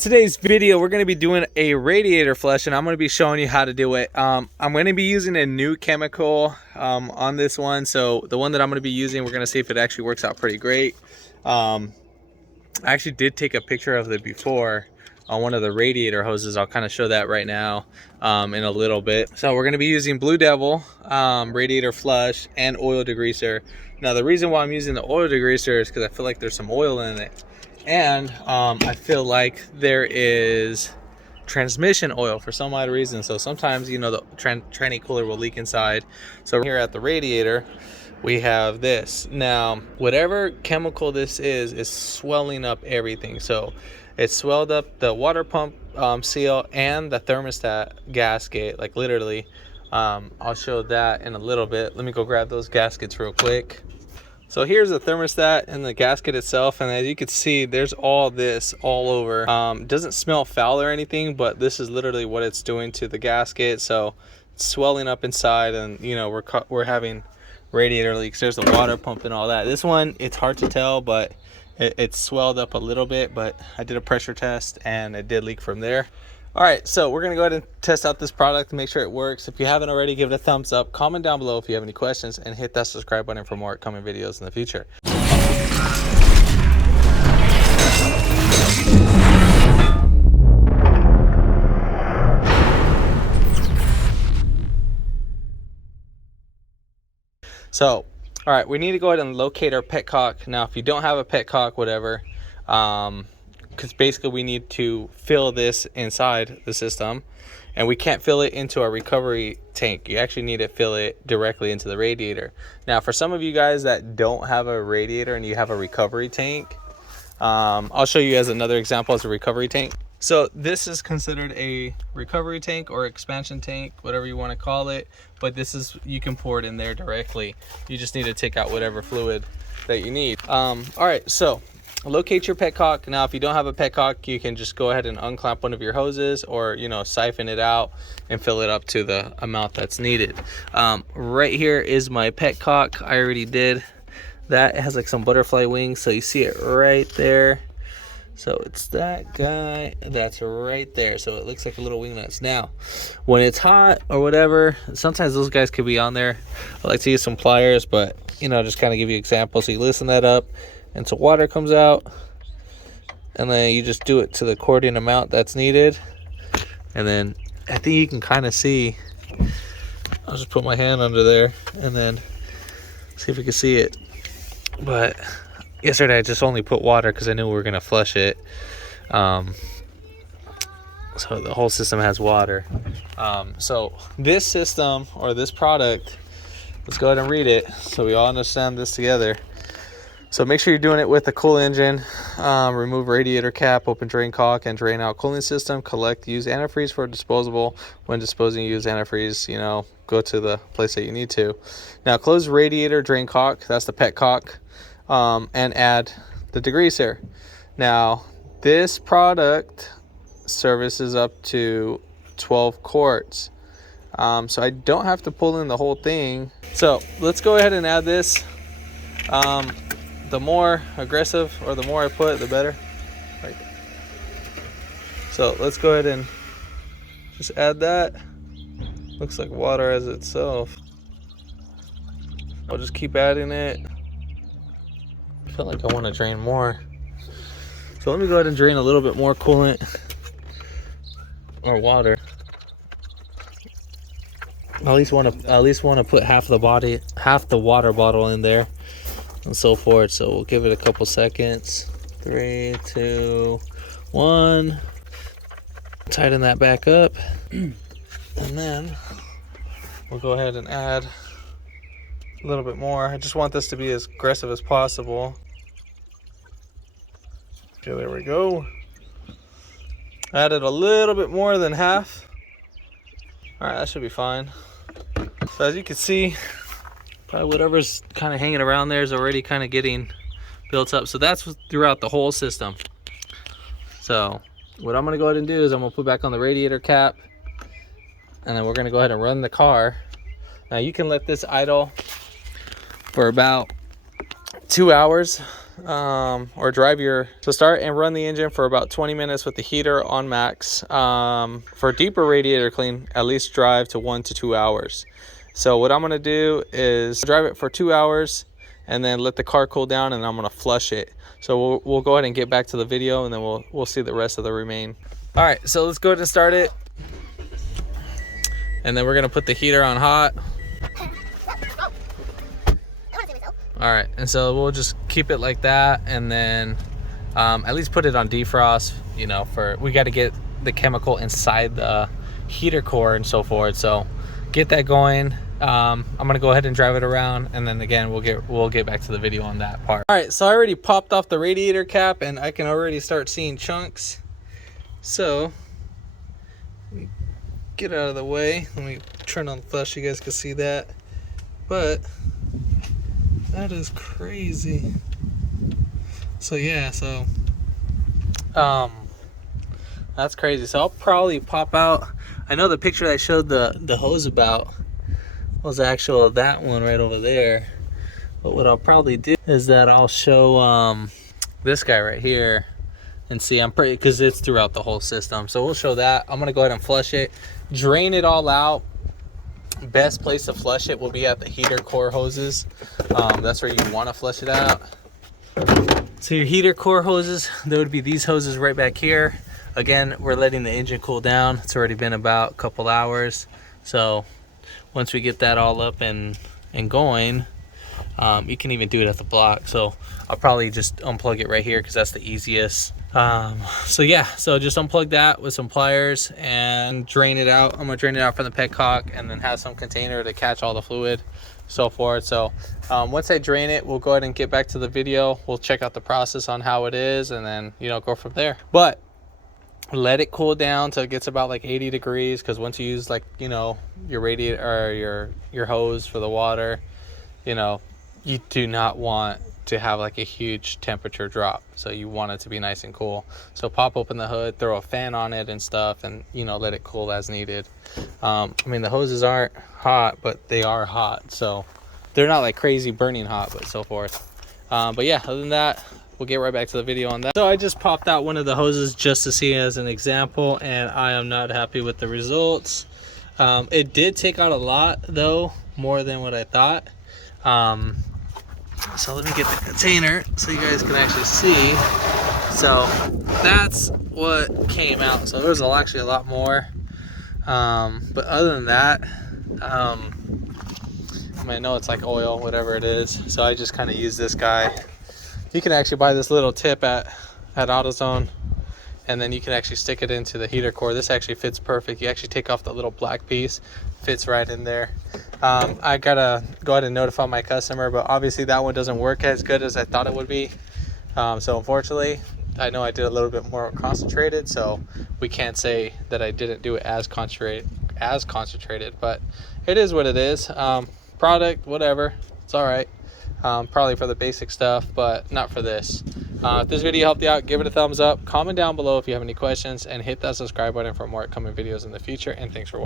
Today's video, we're going to be doing a radiator flush, and I'm going to be showing you how to do it. I'm going to be using a new chemical on this one. So the one that I'm going to be using, we're going to see if it actually works out pretty great. I actually did take a picture of it before on one of the radiator hoses. I'll kind of show that right now in a little bit. So we're going to be using Blue Devil radiator flush and oil degreaser. Now the reason why I'm using the oil degreaser is because I feel like there's some oil in it. And I feel like there is transmission oil for some odd reason. So sometimes, you know, the tranny cooler will leak inside. So here at the radiator, we have this. Now, whatever chemical this is swelling up everything. So it swelled up the water pump seal and the thermostat gasket, like literally. I'll show that in a little bit. Let me go grab those gaskets real quick. So here's the thermostat and the gasket itself, and as you can see, there's all this all over. Doesn't smell foul or anything, but this is literally what it's doing to the gasket. So it's swelling up inside, and you know we're having radiator leaks. There's the water pump and all that. This one, it's hard to tell, but it's swelled up a little bit. But I did a pressure test, and it did leak from there. All right, so we're gonna go ahead and test out this product and make sure it works. If you haven't already, give it a thumbs up, comment down below if you have any questions, and hit that subscribe button for more upcoming videos in the future. So, all right, we need to go ahead and locate our petcock. Now, if you don't have a petcock, whatever, because basically we need to fill this inside the system, and we can't fill it into our recovery tank. You actually need to fill it directly into the radiator. Now, for some of you guys that don't have a radiator and you have a recovery tank, I'll show you as another example as a recovery tank. So this is considered a recovery tank or expansion tank, whatever you want to call it, but this is, you can pour it in there directly. You just need to take out whatever fluid that you need. All right, so locate your petcock. Now, if you don't have a petcock, you can just go ahead and unclamp one of your hoses, or you know, siphon it out and fill it up to the amount that's needed. Right here is my petcock. I already did that. It has like some butterfly wings, so you see it right there. So it's that guy that's right there. So it looks like a little wingnuts. Now, when it's hot or whatever, sometimes those guys could be on there. I like to use some pliers, but you know, just kind of give you examples. So you loosen that up, and so water comes out, and then you just do it to the according amount that's needed. And then I think you can kind of see, I'll just put my hand under there and then see if we can see it. But yesterday I just only put water because I knew we were going to flush it. So the whole system has water. So this system, or this product, let's go ahead and read it so we all understand this together. So make sure you're doing it with a cool engine. Remove radiator cap, open drain caulk, and drain out cooling system. Collect, use antifreeze for disposable. When disposing, use antifreeze, you know, go to the place that you need to. Now close radiator drain caulk, that's the petcock, and add the degreaser. Now this product services up to 12 quarts. So I don't have to pull in the whole thing. So let's go ahead and add this. The more aggressive, or the more I put, the better. Right there. So let's go ahead and just add that. Looks like water as itself. I'll just keep adding it. I feel like I want to drain more. So let me go ahead and drain a little bit more coolant or water. I at least want to put half the water bottle in there, and so forth. So we'll give it a couple seconds. 3, 2, 1. Tighten that back up, and then we'll go ahead and add a little bit more. I just want this to be as aggressive as possible. Okay, there we go. Added a little bit more than half. All right, that should be fine. So as you can see, probably whatever's kind of hanging around there is already kind of getting built up. So that's throughout the whole system. So what I'm going to go ahead and do is I'm going to put back on the radiator cap, and then we're going to go ahead and run the car. Now you can let this idle for about 2 hours, or drive your, so start and run the engine for about 20 minutes with the heater on max. For deeper radiator clean, at least drive to 1 to 2 hours. So what I'm going to do is drive it for 2 hours and then let the car cool down, and I'm going to flush it. So we'll go ahead and get back to the video, and then we'll see the rest of the remain. All right, so let's go ahead and start it. And then we're going to put the heater on hot. All right, and so we'll just keep it like that, and then at least put it on defrost, you know, we got to get the chemical inside the heater core and so forth. So get that going. I'm gonna go ahead and drive it around, and then again we'll get back to the video on that part. All right, so I already popped off the radiator cap, and I can already start seeing chunks. So let me get out of the way. Let me turn on the flash so you guys can see that. But that is crazy. So yeah, so that's crazy. So I'll probably pop out. I know the picture that I showed the hose about was actual that one right over there. But what I'll probably do is that I'll show this guy right here, and see, I'm pretty, because it's throughout the whole system. So we'll show that. I'm gonna go ahead and flush it, drain it all out. Best place to flush it will be at the heater core hoses. That's where you want to flush it out. So your heater core hoses, there would be these hoses right back here. Again, we're letting the engine cool down. It's already been about a couple hours. So once we get that all up and going, you can even do it at the block. So I'll probably just unplug it right here because that's the easiest. So yeah, so just unplug that with some pliers and drain it out. I'm gonna drain it out from the petcock, and then have some container to catch all the fluid, so forth. So once I drain it, we'll go ahead and get back to the video. We'll check out the process on how it is, and then, you know, go from there. But let it cool down till it gets about like 80 degrees, because once you use, like, you know, your radiator or your hose for the water, you know, you do not want to have like a huge temperature drop. So you want it to be nice and cool. So pop open the hood, throw a fan on it and stuff, and, you know, let it cool as needed. I mean, the hoses aren't hot, but they are hot. So they're not like crazy burning hot, but so forth. But yeah, other than that, we'll get right back to the video on that. So I just popped out one of the hoses just to see as an example, and I am not happy with the results. It did take out a lot though, more than what I thought. So let me get the container so you guys can actually see. So that's what came out. So there was actually a lot more. But other than that, I mean, I know it's like oil, whatever it is. So I just kind of use this guy. You can actually buy this little tip at AutoZone, and then you can actually stick it into the heater core. This actually fits perfect. You actually take off the little black piece, fits right in there. I gotta go ahead and notify my customer, but obviously that one doesn't work as good as I thought it would be. So unfortunately, I know I did a little bit more concentrated, so we can't say that I didn't do it as concentrated, but it is what it is. Product, whatever, it's all right. Probably for the basic stuff, but not for this. If this video helped you out, give it a thumbs up, comment down below if you have any questions, and hit that subscribe button for more upcoming videos in the future. And thanks for watching.